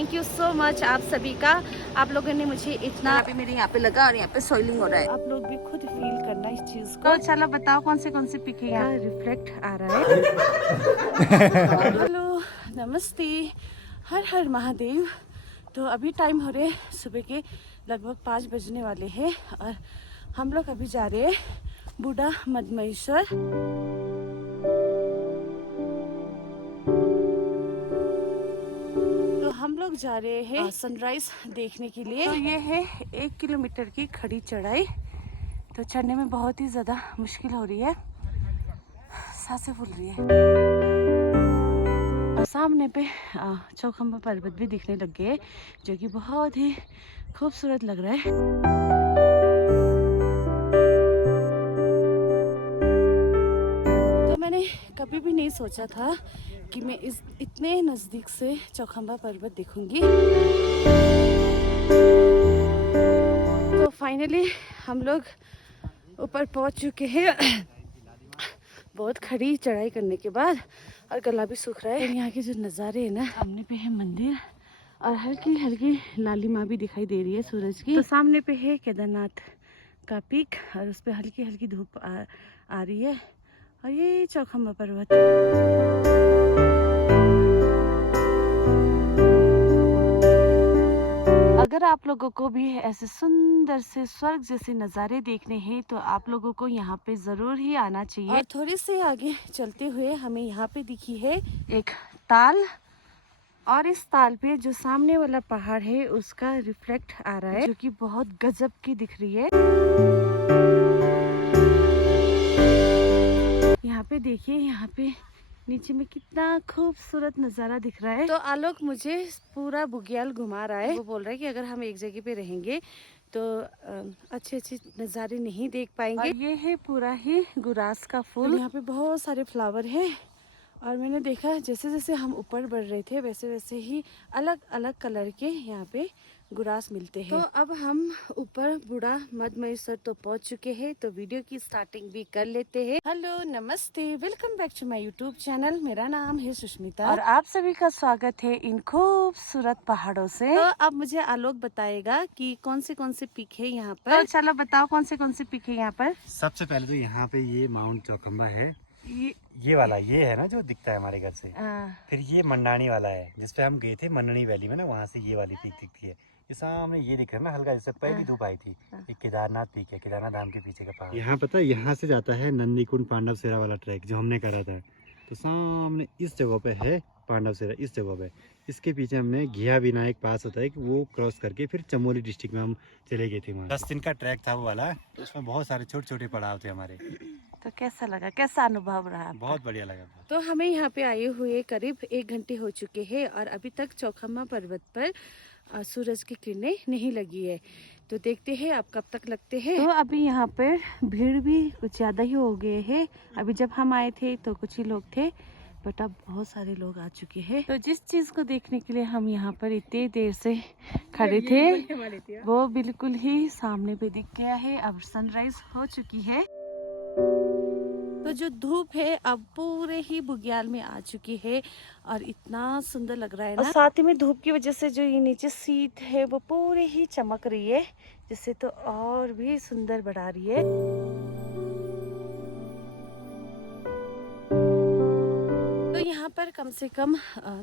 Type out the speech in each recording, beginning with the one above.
Thank you so much आप सभी का। आप लोगों ने मुझे इतना अभी मेरे यहाँ पे लगा और यहाँ पे सोइलिंग हो रहा है। आप लोग भी खुद फील करना इस चीज को। तो चलो बताओ कौन से पिक है यहाँ रिफ्लेक्ट आ रहा है। हेलो नमस्ते, हर हर महादेव। तो अभी टाइम हो रहे सुबह के लगभग 5 बजने वाले हैं और हम लोग अभी जा रहे हैं बूढ़ा मदमहेश्वर। हम लोग जा रहे हैं सनराइज देखने के लिए। तो ये है 1 किलोमीटर की खड़ी चढ़ाई। तो चढ़ने में बहुत ही ज़्यादा मुश्किल हो रही है, सांसें फूल रही है। और सामने पे चौखंबा पर्वत भी दिखने लग गए जो कि बहुत ही खूबसूरत लग रहा है। तो मैंने कभी भी नहीं सोचा था कि मैं इस इतने नज़दीक से चौखंबा पर्वत देखूंगी। तो फाइनली हम लोग ऊपर पहुंच चुके हैं बहुत खड़ी चढ़ाई करने के बाद, और गला भी सूख रहा है। और यहाँ के जो नज़ारे हैं ना, सामने पे है मंदिर और हल्की हल्की लालिमा भी दिखाई दे रही है सूरज की। तो सामने पे है केदारनाथ का पीक और उस पर हल्की हल्की धूप आ रही है। और ये चौखंबा पर्वत। अगर आप लोगों को भी ऐसे सुंदर से स्वर्ग जैसे नज़ारे देखने हैं तो आप लोगों को यहाँ पे ज़रूर ही आना चाहिए। और थोड़ी से आगे चलते हुए हमें यहाँ पे दिखी है एक ताल, और इस ताल पे जो सामने वाला पहाड़ है उसका रिफ्लेक्ट आ रहा है जो कि बहुत गजब की दिख रही है। यहाँ पे देखिए, यहाँ पे नीचे में कितना खूबसूरत नज़ारा दिख रहा है। तो आलोक मुझे पूरा बुग्याल घुमा रहा है। वो बोल रहा है कि अगर हम एक जगह पे रहेंगे तो अच्छे अच्छे नज़ारे नहीं देख पाएंगे। और ये है पूरा ही गुरास का फूल। यहाँ पे बहुत सारे फ्लावर है और मैंने देखा जैसे जैसे हम ऊपर बढ़ रहे थे वैसे वैसे ही अलग अलग कलर के यहाँ पे गुरास मिलते हैं। तो अब हम ऊपर बूढ़ा मदमहेश्वर तो पहुंच चुके हैं, तो वीडियो की स्टार्टिंग भी कर लेते हैं। हेलो नमस्ते, welcome back to my YouTube channel. मेरा नाम है सुष्मिता और आप सभी का स्वागत है इन खूबसूरत पहाड़ों से। तो अब मुझे आलोक बताएगा कि कौन से पीक है यहाँ पर। तो चलो बताओ कौन से पीक है यहाँ पर। सबसे पहले तो यहाँ पे ये माउंट चौखंबा है। ये वाला ये है ना जो दिखता है हमारे घर से। फिर ये मंडानी वाला है जिसपे हम गए थे मंडनी वैली में ना, वहाँ से ये वाली पीक दिखती है। ये सामने ये दिख रहा है ना हल्का, जैसे पहली धूप आई थी। ये केदारनाथ पीक है, केदारनाथ धाम के पीछे का पहाड़। यहाँ पता है यहाँ से जाता है नंदी कुंड पांडव सेरा वाला ट्रैक जो हमने करा था। तो सामने इस जगह पे है पांडव सेरा, इस जगह पे। इसके पीछे हमने घिया विनायक पास होता है कि वो क्रॉस करके फिर चमोली डिस्ट्रिक्ट में हम चले गए थे। 10 दिन का ट्रैक था वो वाला, तो उसमें बहुत सारे छोटे छोटे पड़ाव थे हमारे। तो कैसा लगा, कैसा अनुभव रहा? बहुत बढ़िया लगा। तो हमें यहाँ पे आए हुए करीब 1 घंटे हो चुके हैं और अभी तक चौखंबा पर्वत पर सूरज की किरणें नहीं लगी है। तो देखते हैं अब कब तक लगते हैं। तो अभी यहाँ पर भीड़ भी कुछ ज़्यादा ही हो गए हैं। अभी जब हम आए थे तो कुछ ही लोग थे, बट अब बहुत सारे लोग आ चुके हैं। तो जिस चीज़ को देखने के लिए हम यहाँ पर इतनी देर से खड़े थे वो बिल्कुल ही सामने पे दिख गया है। अब सनराइज हो चुकी है। तो जो धूप है अब पूरे ही बुग्याल में आ चुकी है और इतना सुंदर लग रहा है ना। और साथ ही में धूप की वजह से जो ये नीचे सीट है वो पूरी ही चमक रही है, जिससे तो और भी सुंदर बढ़ा रही है। तो यहाँ पर कम से कम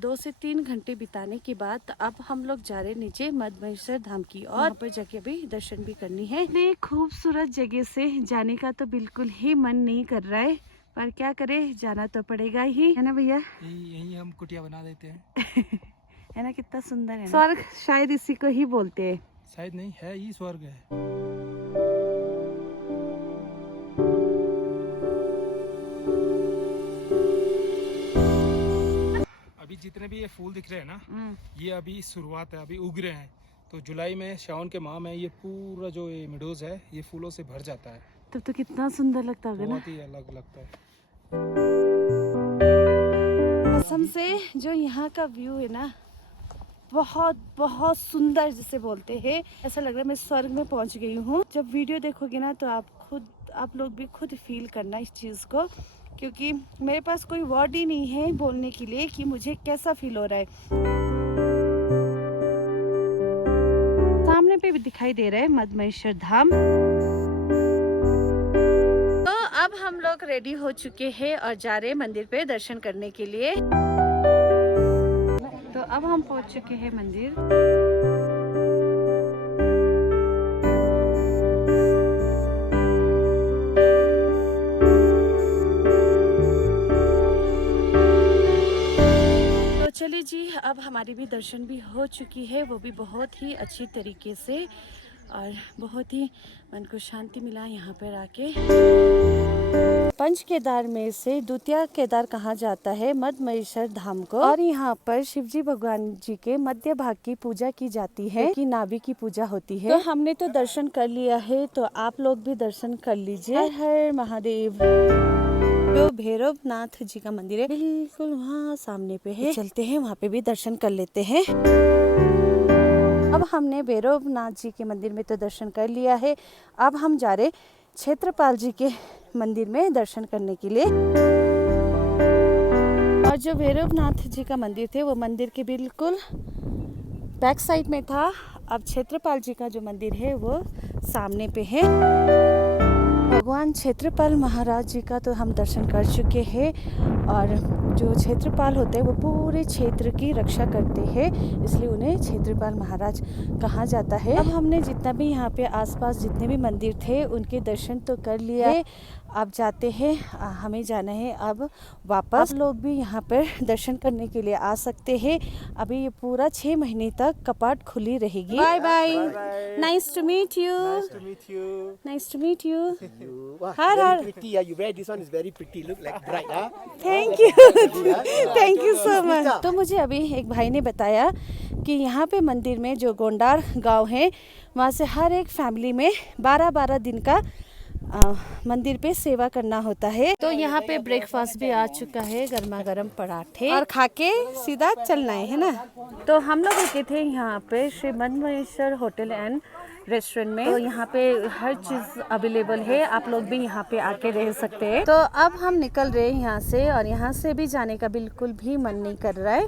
2 से 3 घंटे बिताने के बाद अब हम लोग जा रहे नीचे मदमहेश्वर धाम की और वहाँ पर जाके भी दर्शन भी करनी है। इतनी खूबसूरत जगह से जाने का तो बिल्कुल ही मन नहीं कर रहा है, पर क्या करे, जाना तो पड़ेगा ही, है ना भैया। यही हम कुटिया बना देते हैं। है ना, कितना सुंदर है। स्वर्ग शायद इसी को ही बोलते हैं। शायद नहीं है, ये स्वर्ग है। अभी जितने भी ये फूल दिख रहे हैं ना, ये अभी शुरुआत है, अभी उग रहे हैं। तो जुलाई में, सावन के माह में ये पूरा जो ये मेडोज है ये फूलों से भर जाता है। तब तो कितना सुंदर लगता होगा ना। बहुत ही अलग लगता है। कसम से जो यहाँ का व्यू है ना, बहुत बहुत सुंदर जिसे बोलते हैं। ऐसा लग रहा है मैं स्वर्ग में पहुँच गई हूँ। जब वीडियो देखोगे ना तो आप लोग भी खुद फील करना इस चीज़ को, क्योंकि मेरे पास कोई वर्ड ही नहीं है बोलने के लिए कि मुझे कैसा फील हो रहा है। दिखाई दे रहा है मदमहेश्वर धाम। तो अब हम लोग रेडी हो चुके हैं और जा रहे हैं मंदिर पे दर्शन करने के लिए। तो अब हम पहुंच चुके हैं मंदिर। चलिए जी, अब हमारी भी दर्शन भी हो चुकी है, वो भी बहुत ही अच्छी तरीके से, और बहुत ही मन को शांति मिला यहाँ पर आके। पंच केदार में से द्वितीय केदार कहा जाता है मदमहेश्वर धाम को, और यहाँ पर शिवजी भगवान जी के मध्य भाग की पूजा की जाती है, कि नाभि की पूजा होती है। तो हमने तो दर्शन कर लिया है, तो आप लोग भी दर्शन कर लीजिए। हर हर महादेव। जो भैरवनाथ जी का मंदिर है बिल्कुल वहाँ सामने पे है, चलते हैं वहाँ पे भी दर्शन कर लेते हैं। अब हमने भैरवनाथ जी के मंदिर में तो दर्शन कर लिया है, अब हम जा रहे क्षेत्रपाल जी के मंदिर में दर्शन करने के लिए। और जो भैरवनाथ जी का मंदिर थे वो मंदिर के बिल्कुल बैक साइड में था। अब क्षेत्रपाल जी का जो मंदिर है वो सामने पे है। भगवान क्षेत्रपाल महाराज जी का तो हम दर्शन कर चुके हैं, और जो क्षेत्रपाल होते हैं वो पूरे क्षेत्र की रक्षा करते हैं, इसलिए उन्हें क्षेत्रपाल महाराज कहा जाता है। अब हमने जितना भी यहाँ पे आसपास जितने भी मंदिर थे उनके दर्शन तो कर लिया है, अब जाते हैं, हमें जाना है अब वापस। आप लोग भी यहाँ पर दर्शन करने के लिए आ सकते हैं। अभी ये पूरा 6 महीने तक कपाट खुली रहेगी। Bye bye, nice to meet you. Nice to meet you. Har har. Pretty, yeah. You wear this one is very pretty. Look like bright, huh? Thank you. Thank you so much. तो मुझे अभी एक भाई ने बताया कि यहाँ पे मंदिर में जो गोंडार गांव है वहाँ से हर एक फैमिली में 12-12 दिन का मंदिर पे सेवा करना होता है। तो यहाँ पे ब्रेकफास्ट भी आ चुका है, गर्मा गर्म पराठे, और खा के सीधा चलना है ना। तो हम लोग रुके थे यहाँ पे Shri Madmaheshwar hotel and restaurant में। तो यहाँ पे हर चीज अवेलेबल है, आप लोग भी यहाँ पे आके रह सकते हैं। तो अब हम निकल रहे हैं यहाँ से, और यहाँ से भी जाने का बिल्कुल भी मन नहीं कर रहा है,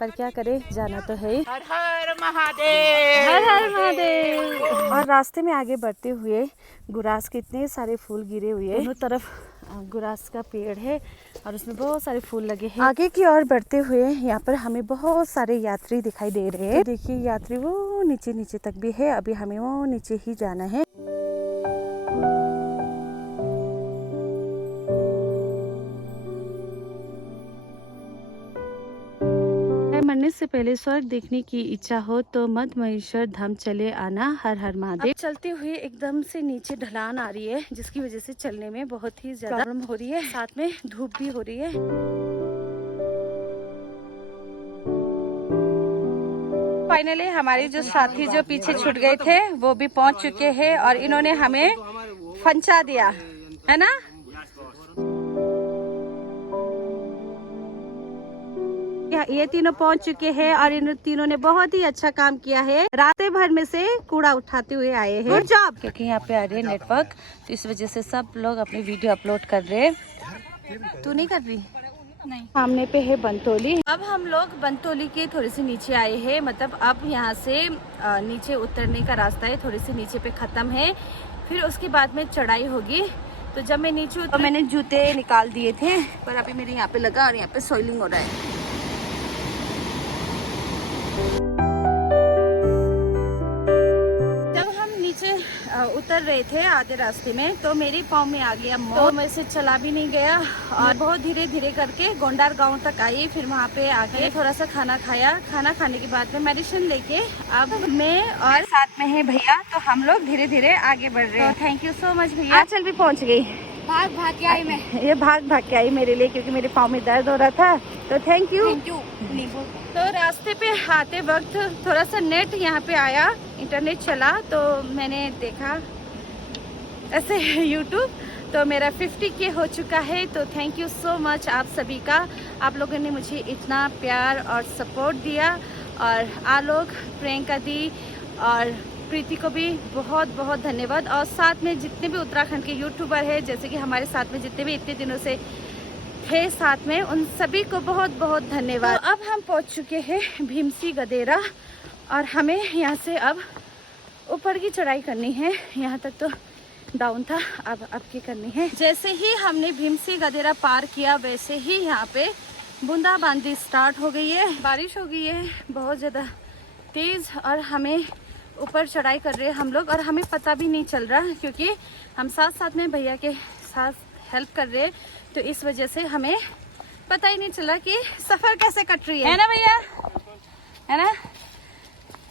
पर क्या करे, जाना तो है। हर हर महादेव। हर हर महादेव। और रास्ते में आगे बढ़ते हुए गुरास के इतने सारे फूल गिरे हुए हैं, दोनों तरफ गुरास का पेड़ है और उसमें बहुत सारे फूल लगे हैं। आगे की ओर बढ़ते हुए यहाँ पर हमें बहुत सारे यात्री दिखाई दे रहे हैं। देखिए यात्री वो नीचे नीचे तक भी है, अभी हमें वो नीचे ही जाना है। मरने से पहले स्वर्ग देखने की इच्छा हो तो मदमहेश्वर धाम चले आना। हर हर महादेव। चलते हुए एकदम से नीचे ढलान आ रही है, जिसकी वजह से चलने में बहुत ही ज्यादा प्रॉब्लम हो रही है, साथ में धूप भी हो रही है। फाइनली हमारे जो साथी जो पीछे छूट गए थे वो भी पहुंच चुके हैं, और इन्होंने हमें फंचा दिया है ना। ये तीनों पहुंच चुके हैं, और इन तीनों ने बहुत ही अच्छा काम किया है। रातें भर में से कूड़ा उठाते हुए आए हैं। Good job. क्योंकि यहाँ पे आ रहे हैं नेटवर्क, तो इस वजह से सब लोग अपनी वीडियो अपलोड कर रहे हैं। तू नहीं कर रही? नहीं। सामने पे है बंतोली। अब हम लोग बंतोली के थोड़ी सी नीचे आए हैं, मतलब अब यहाँ से नीचे उतरने का रास्ता है, थोड़ी सी नीचे पे खत्म है, फिर उसके बाद में चढ़ाई होगी। तो जब मैं नीचे उतरी, मैंने जूते निकाल दिए थे, पर अभी मेरे यहाँ पे लगा और यहाँ पे सोइलिंग हो रहा है। उतर रहे थे आधे रास्ते में, तो मेरे पाँव में आ गया मोच, तो मैं से चला भी नहीं गया, और बहुत धीरे धीरे करके गोंडार गांव तक आई। फिर वहाँ पे आके थोड़ा सा खाना खाया, खाना खाने के बाद में मेडिसिन लेके अब मैं और साथ में है भैया, तो हम लोग धीरे धीरे आगे बढ़ रहे हैं। थैंक यू सो मच भैया। आंचल भी पहुँच गई। भाग भाग के आई मैं। ये भाग भाग के आई मेरे लिए, क्योंकि मेरे पाँव में दर्द हो रहा था, तो थैंक यू। तो रास्ते पे आते वक्त थोड़ा सा नेट यहाँ पे आया, इंटरनेट चला, तो मैंने देखा ऐसे यूट्यूब, तो मेरा 50K हो चुका है। तो थैंक यू सो मच आप सभी का, आप लोगों ने मुझे इतना प्यार और सपोर्ट दिया, और आलोक, प्रियंका दी और प्रीति को भी बहुत बहुत धन्यवाद। और साथ में जितने भी उत्तराखंड के यूट्यूबर हैं, जैसे कि हमारे साथ में जितने भी इतने दिनों से थे साथ में, उन सभी को बहुत बहुत धन्यवाद। तो अब हम पहुंच चुके हैं भीमसी गदेरा, और हमें यहाँ से अब ऊपर की चढ़ाई करनी है, यहाँ तक तो डाउन था, अब की करनी है। जैसे ही हमने भीमसी गदेरा पार किया वैसे ही यहाँ पे बूंदाबांदी स्टार्ट हो गई है। बारिश हो गई है बहुत ज़्यादा तेज़ और हमें ऊपर चढ़ाई कर रहे हैं हम लोग और हमें पता भी नहीं चल रहा क्योंकि हम साथ साथ में भैया के साथ हेल्प कर रहे हैं, तो इस वजह से हमें पता ही नहीं चला कि सफ़र कैसे कट रही है ना भैया, है ना।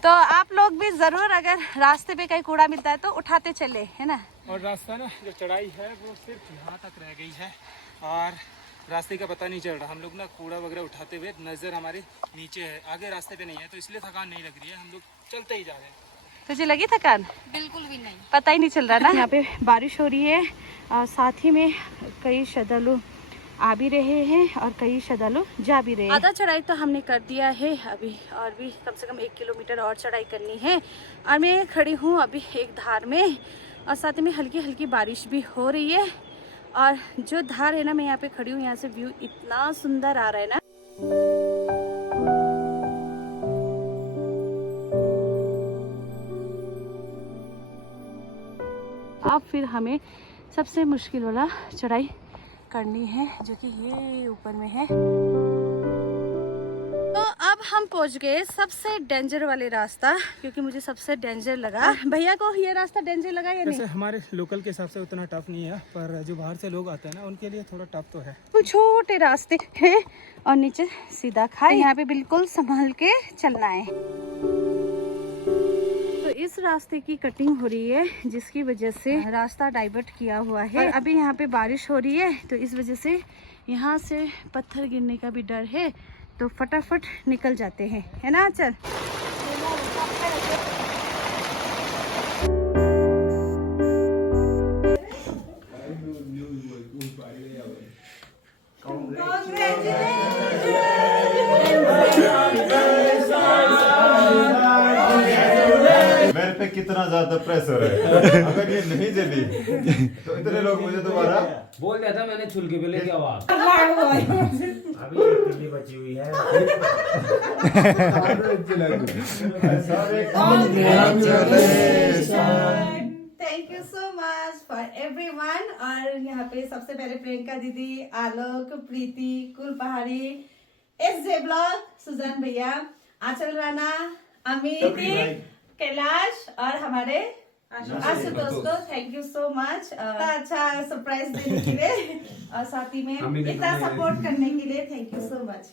तो आप लोग भी ज़रूर अगर रास्ते पे कहीं कूड़ा मिलता है तो उठाते चले, है ना। और रास्ता ना जो चढ़ाई है वो सिर्फ यहाँ तक रह गई है और रास्ते का पता नहीं चल रहा। हम लोग ना कूड़ा वगैरह उठाते हुए नज़र हमारे नीचे है, आगे रास्ते पे नहीं है, तो इसलिए थकान नहीं लग रही है, हम लोग चलते ही जा रहे हैं। तुझे लगी थकान? बिल्कुल भी नहीं, पता ही नहीं चल रहा ना। यहाँ पे बारिश हो रही है और साथ ही में कई श्रद्धालु आ भी रहे हैं और कई श्रद्धालु जा भी रहे हैं। आधा चढ़ाई तो हमने कर दिया है, अभी और भी कम से कम 1 किलोमीटर और चढ़ाई करनी है और मैं खड़ी हूँ अभी एक धार में और साथ में हल्की हल्की बारिश भी हो रही है। और जो धार है ना, मैं यहाँ पे खड़ी हूँ, यहाँ से व्यू इतना सुंदर आ रहा है ना। अब फिर हमें सबसे मुश्किल वाला चढ़ाई करनी है जो कि ये ऊपर में है। तो अब हम पहुंच गए सबसे डेंजर वाले रास्ता, क्योंकि मुझे सबसे डेंजर लगा। भैया को ये रास्ता डेंजर लगा या नहीं? वैसे हमारे लोकल के हिसाब से उतना टफ नहीं है, पर जो बाहर से लोग आते हैं ना उनके लिए थोड़ा टफ तो है। कुछ छोटे रास्ते हैं और नीचे सीधा खाई, यहाँ पे बिल्कुल संभल के चलना है। तो इस रास्ते की कटिंग हो रही है जिसकी वजह से रास्ता डाइवर्ट किया हुआ है। अभी यहाँ पे बारिश हो रही है तो इस वजह से यहाँ से पत्थर गिरने का भी डर है, तो फटाफट निकल जाते हैं, है ना। चल मेरे पे कितना ज्यादा प्रेशर है, अगर ये नहीं चली तो इतने लोग मुझे दोबारा बोल दिया था मैंने छुलके पे लेके आवाज। अभी एक तिल्ली बची हुई है। Thank you so much for everyone. और यहाँ पे सबसे पहले प्रियंका दीदी, आलोक, प्रीति, कुल पहाड़ी, एसजे ब्लॉग, सुजन भैया, आंचल राणा, अमित, कैलाश और हमारे आशुतोष को थैंक यू सो मच अच्छा सरप्राइज देने के लिए और साथ ही में इतना सपोर्ट करने के लिए थैंक यू सो मच।